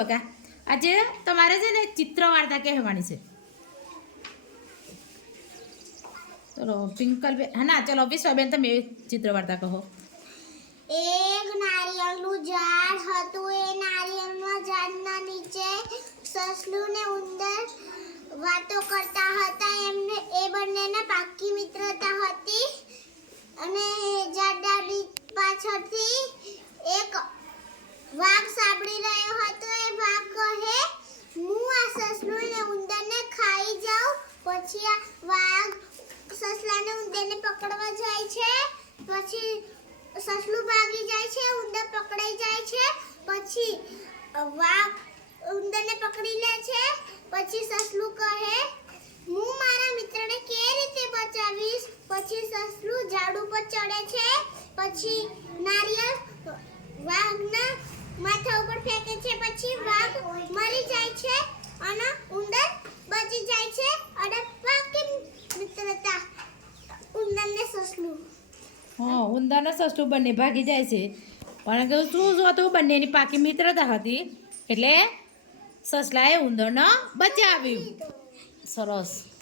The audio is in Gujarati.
બકા. આજે તમારે છે ને ચિત્ર વાર્તા કહેવાની છે. ચલો, પિંકલ બેન હા, ના, ચલો, વિશ્વાબેન, તમે ચિત્ર વાર્તા કહો. એક નારિયેળનું ઝાડ હતું, એ નારિયેળના ઝાડના નીચે સસલું ને ઉંદર વાતો કરતા હતા એમને એ બંનેને પાક્કી મિત્રતા હતી અને ઝાડની પાછળથી એક વાઘ સાંભળી રહ્યો હતો એ વાઘ કહે હું આ સસલું ને ઉંદરને ખાઈ જાઉં પછી આ વાઘ સસલાને ઉંદરને પકડવા જાય છે. પછી સસલું ભાગી જાય છે ઉંદર પકડાઈ જાય છે. પછી વાઘ ઉંદરને પકડી લે છે. પછી સસલું કહે, હું મારા મિત્રને કેવી રીતે બચાવીશ? પછી સસલું ઝાડ ઉપર ચડે છે. પછી નારિયેળ વાઘના માથા ઉપર ફેંકે છે પછી વાઘ મરી જાય છે અને ઉંદર બચી જાય છે અને પાકી મિત્રતા ઉંદરને સસલું હા ઉંદાનો સસલું બંને ભાગી જાય છે. પણ કે શું હતું બંનેની પાકી મિત્રતા હતી. એટલે સસલાએ ઉંદરનો બચાવ્યું. સરસ.